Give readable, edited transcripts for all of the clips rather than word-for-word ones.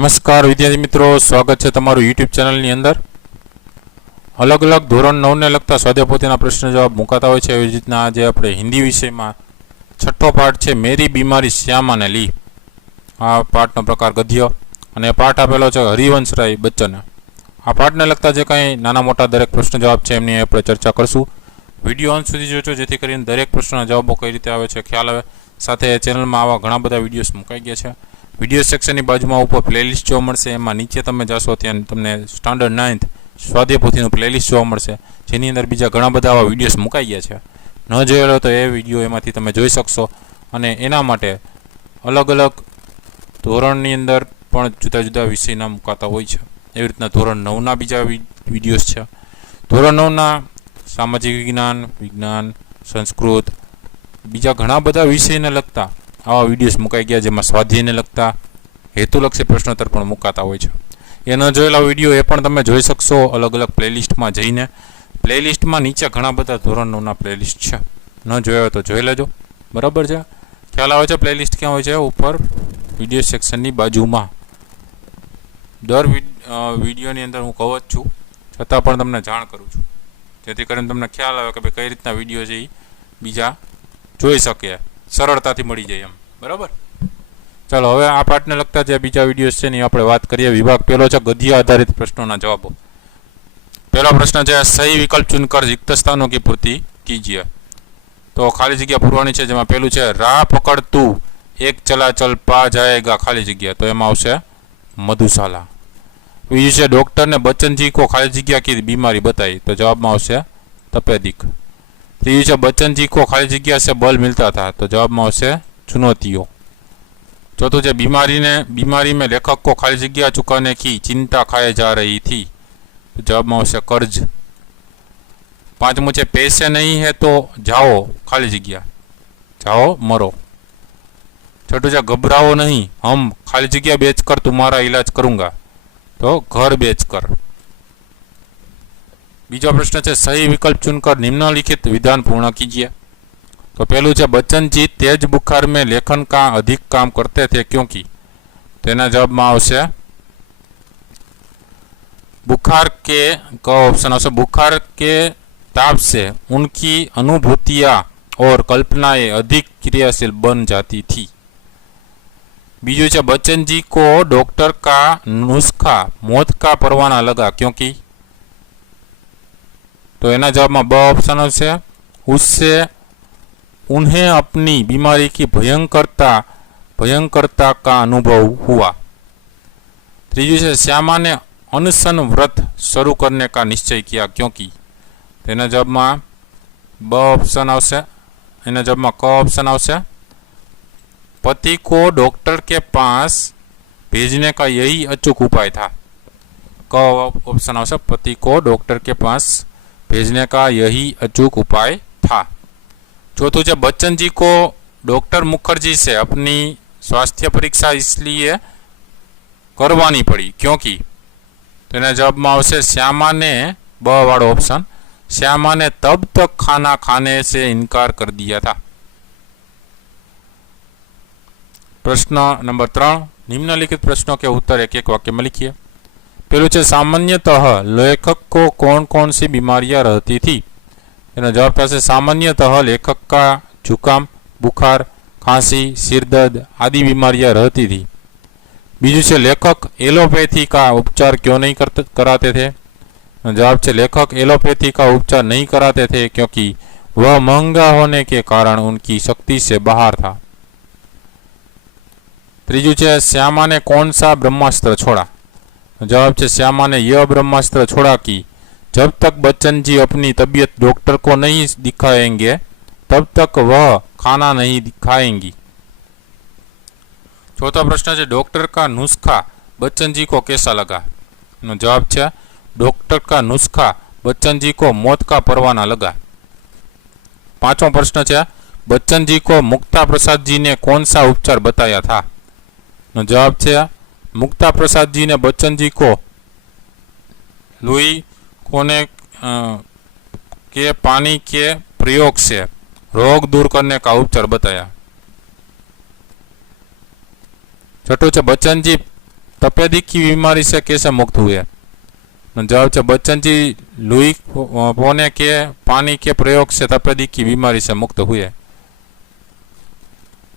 નમસ્કાર વિદ્યાર્થી મિત્રો, સ્વાગત છે તમારું યુટ્યુબ ચેનલની અંદર. અલગ અલગ ધોરણ 9ને લગતા સ્વાધ્યાયપોથીના પ્રશ્ન જવાબ મુકાતા હોય છે. એવી રીતના આજે આપણે હિન્દી વિષયમાં છઠ્ઠો પાઠ છે મેરી બીમારી શ્યામાને લી. આ પાઠનો પ્રકાર ગદ્ય અને પાઠ આપેલો છે હરિવંશરાય બચ્ચને. આ પાઠને લગતા જે કંઈ નાના મોટા દરેક પ્રશ્ન જવાબ છે એમની આપણે ચર્ચા કરશું. વિડીયો અંત સુધી જોજો જેથી કરીને દરેક પ્રશ્નના જવાબો કઈ રીતે આવે છે ખ્યાલ આવે. સાથે ચેનલમાં આવા ઘણા બધા વિડીયોઝ મુકાઈ ગયા છે. વિડીયો સેક્શનની બાજુમાં ઉપર પ્લેલિસ્ટ જોવા મળશે. એમાં નીચે તમે જશો ત્યાં તમને સ્ટાન્ડર્ડ 9th સ્વાધ્યાયપોથીનું પ્લેલિસ્ટ જોવા મળશે, જેની અંદર બીજા ઘણા બધા આવા વિડીયોઝ મુકાઈ ગયા છે. ન જોયેલો તો એ વિડીયો એમાંથી તમે જોઈ શકશો. અને એના માટે અલગ અલગ ધોરણની અંદર પણ જુદા જુદા વિષયના મુકાતા હોય છે. એવી રીતના ધોરણ 9ના બીજા વિડીયોઝ છે. ધોરણ 9ના સામાજિક વિજ્ઞાન, વિજ્ઞાન, સંસ્કૃત, બીજા ઘણા બધા વિષયને લગતા આવા વિડીયોઝ મુકાઈ ગયા, જેમાં સ્વાધ્યાયને લગતા હેતુલક્ષી પ્રશ્નોત્તર પણ મુકાતા હોય છે. એ ન જોયેલા વિડીયો એ પણ તમે જોઈ શકશો અલગ અલગ પ્લેલિસ્ટમાં જઈને. પ્લેલિસ્ટમાં નીચે ઘણા બધા ધોરણ 9ના પ્લેલિસ્ટ છે. ન જોયા હોય તો જોઈ લેજો, બરાબર છે. ખ્યાલ આવે છે પ્લેલિસ્ટ ક્યાં હોય છે? ઉપર વિડીયો સેક્શનની બાજુમાં. દર વિડીયોની અંદર હું કહું જ છું, છતાં પણ તમને જાણ કરું છું, જેથી કરીને તમને ખ્યાલ આવે કે ભાઈ કઈ રીતના વિડીયો છે એ બીજા જોઈ શકે, સરળતાથી મળી જાય એમ, બરાબર. ચાલો હવે આ પાઠને લગતા જે બીજા વિડીયોઝ છે એની આપણે વાત કરીએ. વિભાગ પહેલો છે ગદ્ય આધારિત પ્રશ્નોના જવાબો. પહેલો પ્રશ્ન છે સહી વિકલ્પ ચुनकर रिक्त स्थानों की पूर्ति कीजिए. તો ખાલી જગ્યા પૂરવાની છે, જેમાં પહેલું છે રાહ પકડ તું એક ચલા ચલ પા જાયેગા ખાલી જગ્યા, તો એમાં આવશે મધુશાલા. બીજું છે ડોક્ટર ને બચ્ચનજી को ખાલી જગ્યા की बीमारी बताई, तो જવાબમાં આવશે તપેदिक. ત્રીજું છે बच्चन जी को खाली जगह से बल मिलता था, तो जवाब में આવશે चुनौतियों. चौथું છે बीमारी में लेखक को खाली जगह चुकाने की चिंता खाए जा रही थी, तो जवाब में આવશે कर्ज. પાંચમું છે पैसे नहीं है तो जाओ खाली जगह जाओ मरो. छठું છે घबराओ नहीं हम खाली जगह बेचकर तुम्हारा इलाज करूंगा, तो घर बेचकर. बीजा प्रश्न है सही विकल्प चुनकर निम्नलिखित विधान पूर्ण कीजिए. तो पहलू है बच्चन जी तेज बुखार में लेखन का अधिक काम करते थे क्योंकि, तेना जवाब में आवशे बुखार के ऑप्शन आवशे बुखार के ताप से उनकी अनुभूतियां और कल्पनाएं अधिक क्रियाशील बन जाती थी. बीजू है बच्चन जी को डॉक्टर का नुस्खा मौत का परवाना लगा क्योंकि, तो एना जवाब में ब ऑप्शन है उससे उन्हें अपनी बीमारी की भयंकरता का अनुभव हुआ. तीजू है श्यामा ने अनशन व्रत शुरू करने का निश्चय किया क्योंकि, तेना जवाब में ब ऑप्शन आवशे. एना जवाब में क ऑप्शन आवशे पति को डॉक्टर के पास भेजने का यही अचूक उपाय था. क ऑप्शन आवशे पति को डॉक्टर के पास भेजने का यही अचूक उपाय था. चौथुं है बच्चन जी को डॉक्टर मुखर्जी से अपनी स्वास्थ्य परीक्षा इसलिए करवानी पड़ी क्योंकि, तो जवाब में आवशे श्यामा ने ब वाळो ऑप्शन श्यामा ने तब तक खाना खाने से इनकार कर दिया था. प्रश्न नंबर 3 निम्नलिखित प्रश्नों के उत्तर एक एक वाक्य में लिखिए. पहलू है सामान्यतः लेखक को कौन कौन सी बीमारियां रहती थी. जवाब क्या है सामान्यतः लेखक का जुकाम, बुखार, खांसी, सिरदर्द आदि बीमारियां रहती थी. बीजू है लेखक एलोपैथी का उपचार क्यों नहीं कराते थे. जवाब है लेखक एलोपैथी का उपचार नहीं कराते थे क्योंकि वह महंगा होने के कारण उनकी शक्ति से बाहर था. तीजू है श्यामा ने कौन सा ब्रह्मास्त्र छोड़ा. जवाब है श्यामा ने यह ब्रह्मास्त्र छोड़ा कि जब तक बच्चन जी अपनी तबीयत डॉक्टर को नहीं दिखाएंगे तब तक वह खाना नहीं खाएंगी. चौथा प्रश्न है डॉक्टर का नुस्खा बच्चन जी को कैसा लगा. जवाब है डॉक्टर का नुस्खा बच्चन जी को मौत का परवाना लगा. पांचवा प्रश्न है बच्चन जी को मुक्ता प्रसाद जी ने कौन सा उपचार बताया था. जवाब है मुक्ता प्रसाद जी ने बच्चन जी को लुई कोने के पानी के प्रयोग से रोग दूर करने का उपचार बताया. छठो है बच्चन जी तपेदिक की बीमारी से कैसे मुक्त हुए? जवाब है बच्चन जी लुई पोने के पानी के प्रयोग से तपेदिक की बीमारी से मुक्त हुए।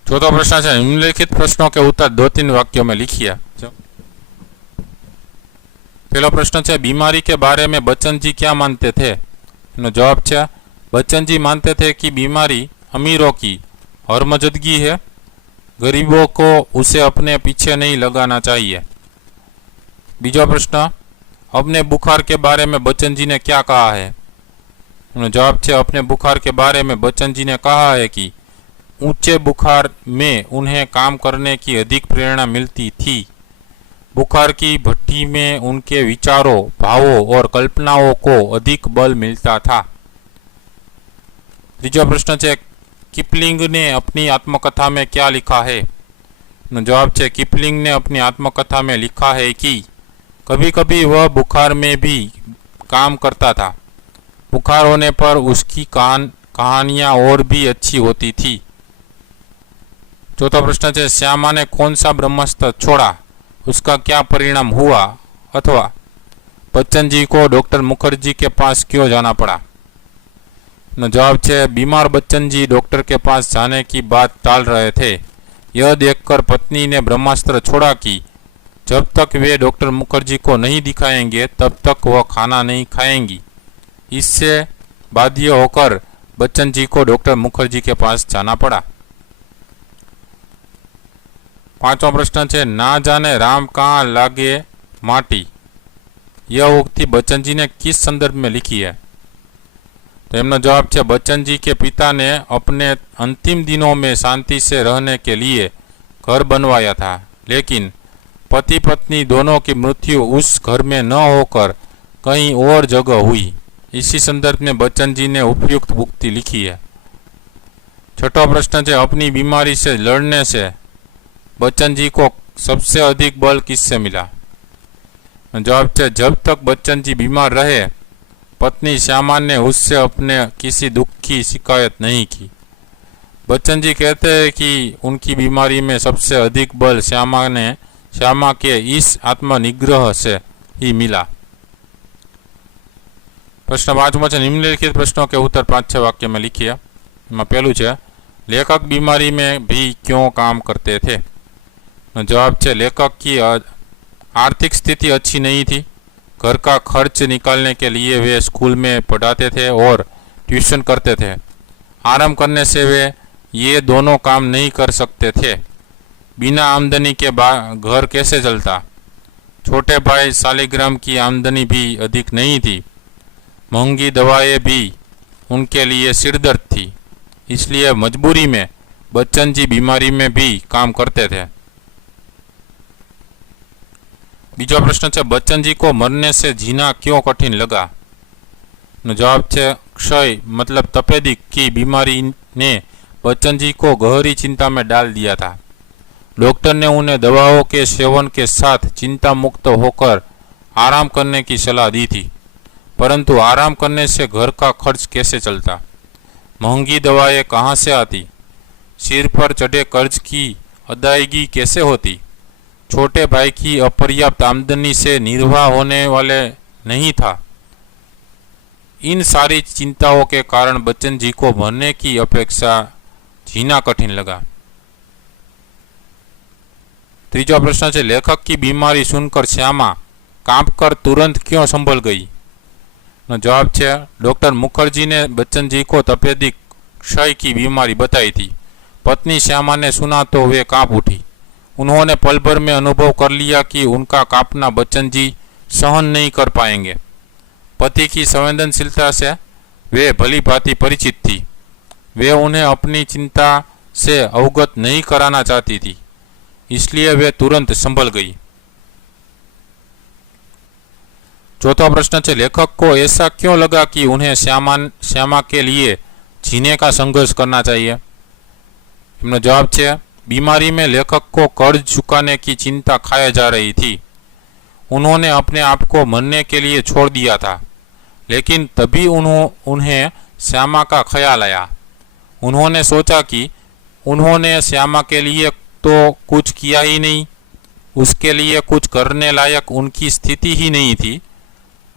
चौथा प्रश्न है निम्नलिखित प्रश्नों के उत्तर 2-3 वाक्यों में लिखिए। पहला प्रश्न है बीमारी के बारे में बच्चन जी क्या मानते थे? जवाब है बच्चन जी मानते थे कि बीमारी अमीरों की हरमजदगी है, गरीबों को उसे अपने पीछे नहीं लगाना चाहिए। बीजा प्रश्न अपने बुखार के बारे में बच्चन जी ने क्या कहा है? जवाब है अपने बुखार के बारे में बच्चन जी ने कहा है कि ऊंचे बुखार में उन्हें काम करने की अधिक प्रेरणा मिलती थी। बुखार की भट्टी में उनके विचारों, भावों और कल्पनाओं को अधिक बल मिलता था। तीसरा प्रश्न है किपलिंग ने अपनी आत्मकथा में क्या लिखा है? जवाब है किपलिंग ने अपनी आत्मकथा में लिखा है कि कभी कभी वह बुखार में भी काम करता था। बुखार होने पर उसकी कहानियां और भी अच्छी होती थी। चौथा प्रश्न है श्यामा ने कौन सा ब्रह्मास्त्र छोड़ा, उसका क्या परिणाम हुआ, अथवा बच्चन जी को डॉक्टर मुखर्जी के पास क्यों जाना पड़ा? जवाब है बीमार बच्चन जी डॉक्टर के पास जाने की बात टाल रहे थे। यह देखकर पत्नी ने ब्रह्मास्त्र छोड़ा कि जब तक वे डॉक्टर मुखर्जी को नहीं दिखाएंगे तब तक वह खाना नहीं खाएंगी। इससे बाध्य होकर बच्चन जी को डॉक्टर मुखर्जी के पास जाना पड़ा। पांचवा प्रश्न है ना जाने राम कहाँ लागे माटी, यह उक्ति बच्चन जी ने किस संदर्भ में लिखी है? तो एमनो जवाब है बच्चन जी के पिता ने अपने अंतिम दिनों में शांति से रहने के लिए घर बनवाया था, लेकिन पति पत्नी दोनों की मृत्यु उस घर में न होकर कहीं और जगह हुई। इसी संदर्भ में बच्चन जी ने उपयुक्त उक्ति लिखी है। छठा प्रश्न है अपनी बीमारी से लड़ने से बच्चन जी को सबसे अधिक बल किससे मिला? जवाब है जब तक बच्चन जी बीमार रहे पत्नी श्यामा ने उससे अपने किसी दुख की शिकायत नहीं की। बच्चन जी कहते हैं कि उनकी बीमारी में सबसे अधिक बल श्यामा के इस आत्मनिग्रह से ही मिला। प्रश्न 5 निम्नलिखित प्रश्नों के उत्तर 5-6 वाक्य में लिखिए। पहलू है लेखक बीमारी में भी क्यों काम करते थे? जवाब है लेखक की आर्थिक स्थिति अच्छी नहीं थी। घर का खर्च निकालने के लिए वे स्कूल में पढ़ाते थे और ट्यूशन करते थे। आराम करने से वे ये दोनों काम नहीं कर सकते थे। बिना आमदनी के घर कैसे चलता? छोटे भाई शालिग्राम की आमदनी भी अधिक नहीं थी। महंगी दवाएं भी उनके लिए सिरदर्द थी, इसलिए मजबूरी में बच्चन जी बीमारी में भी काम करते थे। बीजा प्रश्न है बच्चन जी को मरने से जीना क्यों कठिन लगा? जवाब है क्षय मतलब तपेदिक की बीमारी ने बच्चन जी को गहरी चिंता में डाल दिया था। डॉक्टर ने उन्हें दवाओं के सेवन के साथ चिंता मुक्त होकर आराम करने की सलाह दी थी, परंतु आराम करने से घर का खर्च कैसे चलता? महंगी दवाएं कहाँ से आती? सिर पर चढ़े कर्ज की अदायगी कैसे होती? छोटे भाई की अपर्याप्त आमदनी से निर्वाह होने वाले नहीं था। इन सारी चिंताओं के कारण बच्चन जी को मरने की अपेक्षा जीना कठिन लगा। तीसरा प्रश्न है लेखक की बीमारी सुनकर श्यामा कांपकर तुरंत क्यों संभल गई? जवाब है डॉक्टर मुखर्जी ने बच्चन जी को तपेदिक क्षय की बीमारी बताई थी। पत्नी श्यामा ने सुना तो वे कांप उठी। उन्होंने पल भर में अनुभव कर लिया कि उनका कांपना बच्चन जी सहन नहीं कर पाएंगे। पति की संवेदनशीलता से वे भली भांति परिचित थी। वे उन्हें अपनी चिंता से अवगत नहीं कराना चाहती थी, इसलिए वे तुरंत संभल गई। चौथा प्रश्न है लेखक को ऐसा क्यों लगा कि उन्हें श्यामा के लिए जीने का संघर्ष करना चाहिए? जवाब है बीमारी में लेखक को कर्ज चुकाने की चिंता खाए जा रही थी। उन्होंने अपने आप को मरने के लिए छोड़ दिया था, लेकिन तभी उन्हें श्यामा का ख्याल आया। उन्होंने सोचा कि उन्होंने श्यामा के लिए तो कुछ किया ही नहीं, उसके लिए कुछ करने लायक उनकी स्थिति ही नहीं थी।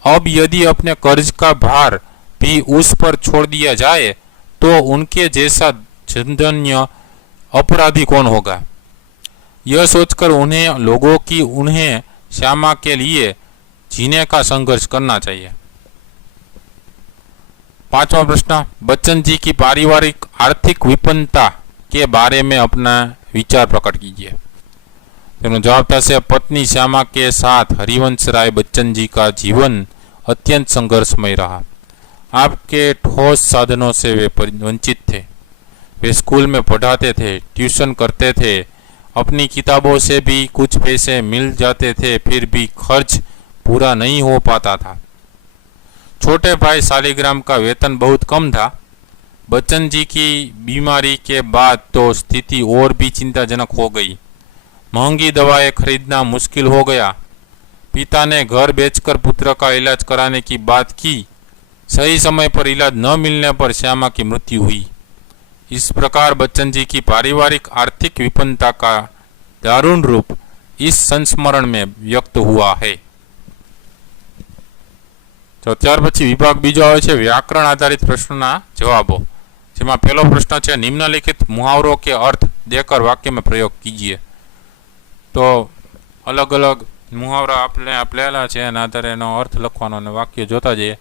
अब यदि अपने कर्ज का भार भी उस पर छोड़ दिया जाए तो उनके जैसा जघन्य अपराधी कौन होगा। यह सोचकर उन्हें लोगों की उन्हें श्यामा के लिए जीने का संघर्ष करना चाहिए। पांचवा प्रश्न, बच्चन जी की पारिवारिक आर्थिक विपन्नता के बारे में अपना विचार प्रकट कीजिए। जवाब था पत्नी श्यामा के साथ हरिवंश राय बच्चन जी का जीवन अत्यंत संघर्षमय रहा। आपके ठोस साधनों से वे वंचित थे। वे स्कूल में पढ़ाते थे, ट्यूशन करते थे, अपनी किताबों से भी कुछ पैसे मिल जाते थे, फिर भी खर्च पूरा नहीं हो पाता था। छोटे भाई शालिग्राम का वेतन बहुत कम था। बच्चन जी की बीमारी के बाद तो स्थिति और भी चिंताजनक हो गई। महंगी दवाएं खरीदना मुश्किल हो गया। पिता ने घर बेचकर पुत्र का इलाज कराने की बात की। सही समय पर इलाज न मिलने पर श्यामा की मृत्यु हुई। इस प्रकार बच्चन जी की पारिवारिक आर्थिक विपन्नता का दारुण रूप इस संस्मरण में व्यक्त हुआ है। तो ત્યાર પછી વિભાગ બીજો આવે છે વ્યાકરણ આધારિત પ્રશ્નોના જવાબો, જેમાં પહેલો પ્રશ્ન છે નિમ્નલિખિત મુહાવરો के अर्थ देकर वाक्य में प्रयोग कीजिए। तो अलग अलग मुहावरा आपने आपलेला છે એના આધારે એનો अर्थ લખવાનો અને વાક્ય જોતા જઈએ।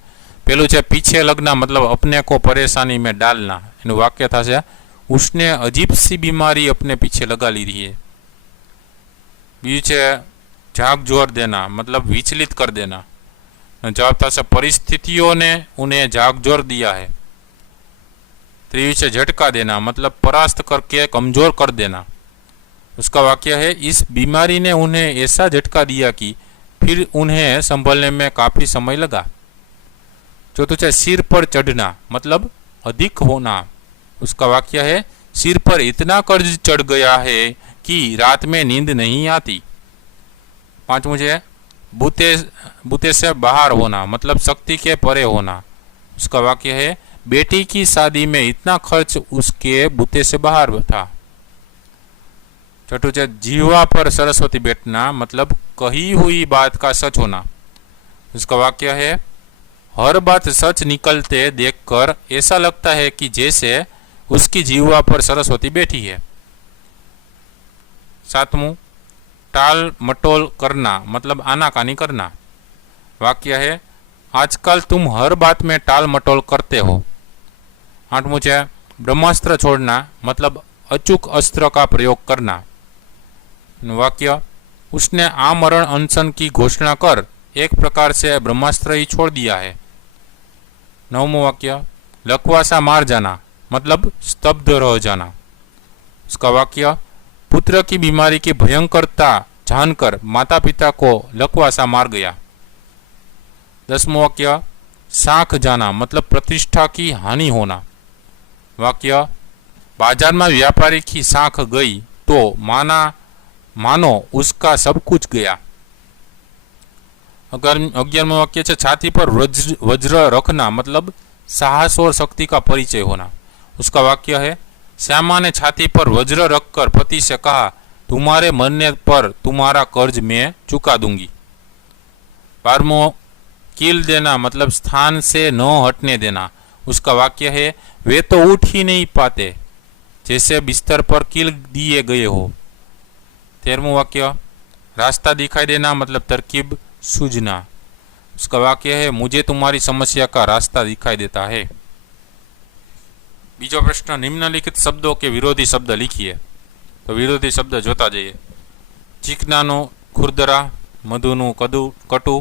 પેલું છે पीछे लगना मतलब अपने को परेशानी में डालना। એનું વાક્ય થશે उसने अजीब सी बीमारी अपने पीछे लगा ली रही है। बीजું છે झाकझोर देना मतलब विचलित कर देना। जवाब था परिस्थितियों ने उन्हें झाकझोर दिया है। त्रियु से झटका देना मतलब परास्त करके कमजोर कर देना। उसका वाक्य है इस बीमारी ने उन्हें ऐसा झटका दिया कि फिर उन्हें संभलने में काफी समय लगा। चौथुं है सिर पर चढ़ना मतलब अधिक होना। उसका वाक्य है सिर पर इतना कर्ज चढ़ गया है कि रात में नींद नहीं आती। पांचवुं है बूते से बाहर होना मतलब शक्ति के परे होना। उसका वाक्य है बेटी की शादी में इतना खर्च उसके बूते से बाहर था। छठू है जीवा पर सरस्वती बैठना मतलब कही हुई बात का सच होना। उसका वाक्य है हर बात सच निकलते देखकर ऐसा लगता है कि जैसे उसकी जीवा पर सरस्वती बैठी है। सातवां टाल मटोल करना मतलब आनाकानी करना। वाक्य है आजकल तुम हर बात में टाल मटोल करते हो। आठवां है ब्रह्मास्त्र छोड़ना मतलब अचूक अस्त्र का प्रयोग करना। वाक्य उसने आमरण अनशन की घोषणा कर एक प्रकार से ब्रह्मास्त्र ही छोड़ दिया है। नवमो वाक्य लकवासा मार जाना मतलब स्तब्ध रह जाना। उसका वाक्य पुत्र की बीमारी की भयंकरता जानकर माता पिता को लकवासा मार गया। 10वां वाक्य साख जाना मतलब प्रतिष्ठा की हानि होना। वाक्य बाजार में व्यापारी की साख गई तो मानो उसका सब कुछ गया। 11वां वाक्य है छाती पर वज्र रखना मतलब साहस और शक्ति का परिचय होना। उसका वाक्य है श्यामा ने छाती पर वज्र रखकर पति से कहा तुम्हारे मरने पर तुम्हारा कर्ज मैं चुका दूंगी। 12वां कील देना मतलब स्थान से न हटने देना। उसका वाक्य है वे तो उठ ही नहीं पाते जैसे बिस्तर पर कील दिए गए हो। 13वां वाक्य रास्ता दिखाई देना मतलब तरकीब सूझना। उसका वाक्य है मुझे तुम्हारी समस्या का रास्ता दिखाई देता है। बीजो प्रश्न निम्नलिखित शब्दों के विरोधी शब्द लिखिए। तो विरोधी शब्द जोता जाइए। चीकनानु खुरदरा, मधुनु कटु,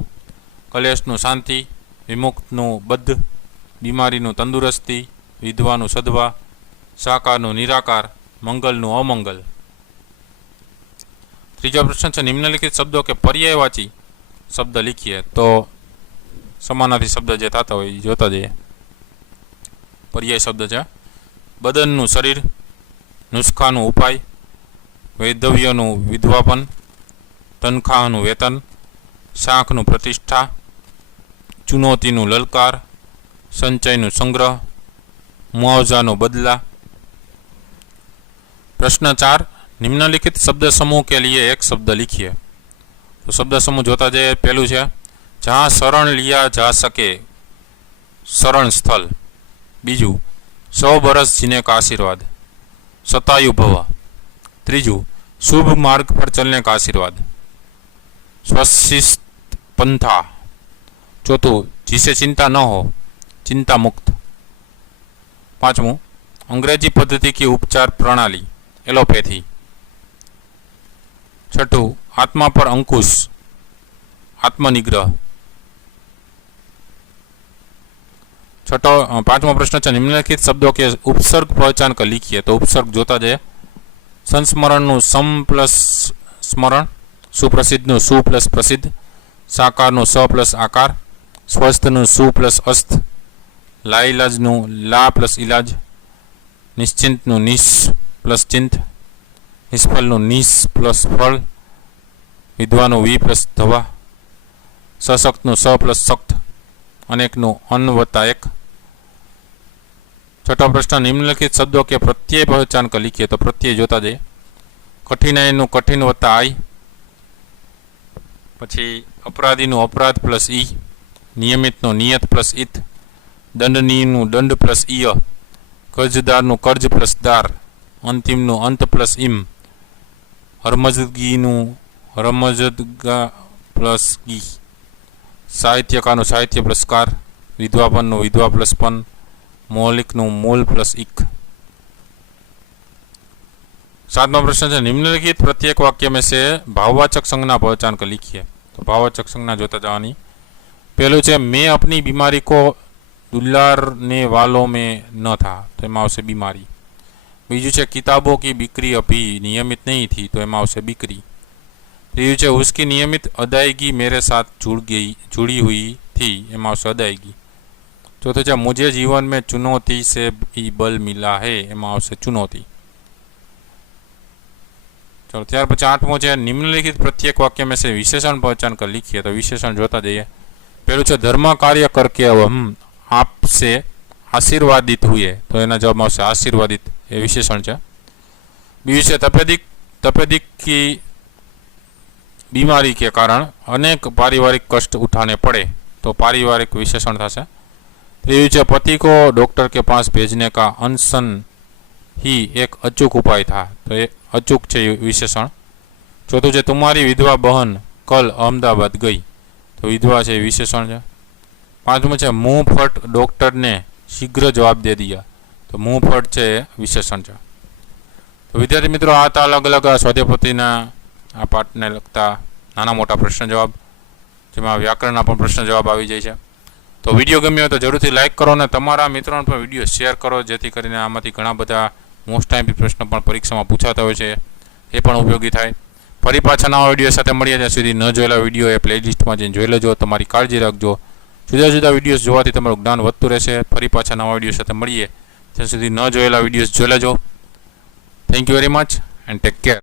कलेशनु शांति, विमुक्तनु बद्ध, बीमारीनु तंदुरस्ती, विधवानु सधवा, साकारनु निराकार, मंगलनु अमंगल। तीजो प्रश्न है निम्नलिखित शब्दों के पर्यायवाची शब्द लिखिए। तो समानार्थी शब्द जे था जोता जाइए। पर्याय शब्द है बदननु शरीर, नुस्खानु उपाय, वैधव्यनु विधवापन, तनखानु वेतन, शाखनु प्रतिष्ठा, चुनौतीनु ललकार, संचयनु संग्रह, मुआवजानु बदला। प्रश्न 4 निम्नलिखित शब्द समूह के लिए एक शब्द लिखिए। તો શબ્દ સમૂહ જોતા જઈએ. પહેલું છે જहाँ शरण लिया जा सके, शरण स्थल. बीजू 100 बरस जीने का आशीर्वाद, शतायु भव. त्रीजू शुभ मार्ग पर चलने का आशीर्वाद, स्वशिस्त पंथा. चौथू जिसे चिंता न हो, चिंता मुक्त. पांचवू अंग्रेजी पद्धति की उपचार प्रणाली, एलोपैथी. छठू आत्मा पर अंकुश, आत्मनिग्रह. पांचवा प्रश्न है निम्नलिखित शब्दों के उपसर्ग पहचान कर लिखिए. तो उपसर्ग जोता जाए. संस्मरण नु सम प्लस स्मरण, सुप्रसिद्ध नु सु प्लस प्रसिद्ध, साकार नु स प्लस आकार, स्वस्थ नु सु प्लस अस्त, लाइलाज नु ला प्लस इलाज, निश्चिंत नु निश प्लस चिंत, निष्फल नु निश प्लस फल, विधवा नु वी प्लस धवा, सशक्त नु स प्लस सख्त, अनेक नु अन वत्ता एक. छठा प्रश्न निम्नलिखित शब्दों के प्रत्यय पहचान कर लिखिए. तो प्रत्यय जोता जाए. कठिनाई नु कठिन वत्ता आई, पछी अपराधी नु अपराध प्लस ई, नियमित नु नियत प्लस इत, दंडनीय नु दंड प्लस ईय, कर्जदार नु कर्ज प्लस दार, अंतिम नु अंत प्लस इम, हरमजदगी नु रमजदगा प्लस गी, साहित्यकार नु साहित्य प्लस कार, विधवापन नु विधवा प्लस पन, मौलिक नु मूल प्लस इक. सातवां प्रश्न है निम्नलिखित प्रत्येक वाक्य में से भाववाचक संज्ञा पहचान कर लिखिए. तो भाववाचक संज्ञा जोता जानी. पहलू है मैं अपनी बीमारी को दुलारने वालों में न था. तो एम आवशे बीमारी. बीजू है किताबों की बिक्री अभी नियमित नहीं थी. तो एम आवशे बिक्री. तीजू है उसकी नियमित अदायगी मेरे साथ जुड़ी हुई थी. एम आवशे अदायगी. चौथो है मुझे जीवन में चुनौती से भी बल मिला है. एम आवशे चुनौती. चलो त्यार पछी आठमो है निम्नलिखित प्रत्येक वाक्य में से विशेषण पहचान कर लिखिए. तो विशेषण जोता जाइए. पहलू है धर्म कार्य करके हम आपसे आशीर्वादित हुए. तो एना जवाब में आशीर्वादित ए विशेषण है. बीजू है तपेदिक की बीमारी के कारण अनेक पारिवारिक कष्ट उठाने पड़े. तो पारिवारिक विशेषण था. त्रीजू है पति को डॉक्टर के पास भेजने का अनशन ही एक अचूक उपाय था. तो ये अचूक है विशेषण. चौथुं है तुम्हारी विधवा बहन कल अहमदाबाद गई. तो विधवा है विशेषण है. पांचमो है मुंह फट डॉक्टर ने शीघ्र जवाब दे दिया. तो मुंह फट है विशेषण है. तो विद्यार्थी मित्रों आ अलग अलग स्वाध्यायपोथीना आ पाठने लगता नाना मोटा प्रश्न जवाब, जेमां व्याकरणना पण प्रश्न जवाब आई जाय छे. तो विडियो गम्यो हो तो जरूरथी लाइक करो ने तमारा मित्रों पर विडियो शेर करो, जेथी करीने आमांथी घणा बधा मोस्ट टाइम प्रश्न पण परीक्षामां पूछाता होय छे ए पण उपयोगी थाय. फरी पाछा नवा विडियो साथे मळीए. त्यां सुधी न जोयेला विडियो ए प्लेलिस्टमां जईने जोई लेजो. तमारी काळजी राखजो. जुदा जुदा विडियोज जोवाथी तमारुं ज्ञान वधतुं रहेशे. फरी पाछा नवा विडियो साथे मळीए. ત્યાં સુધી ન જોયેલા વિડીયોઝ જોઈ લેજો. Thank you very much and take care.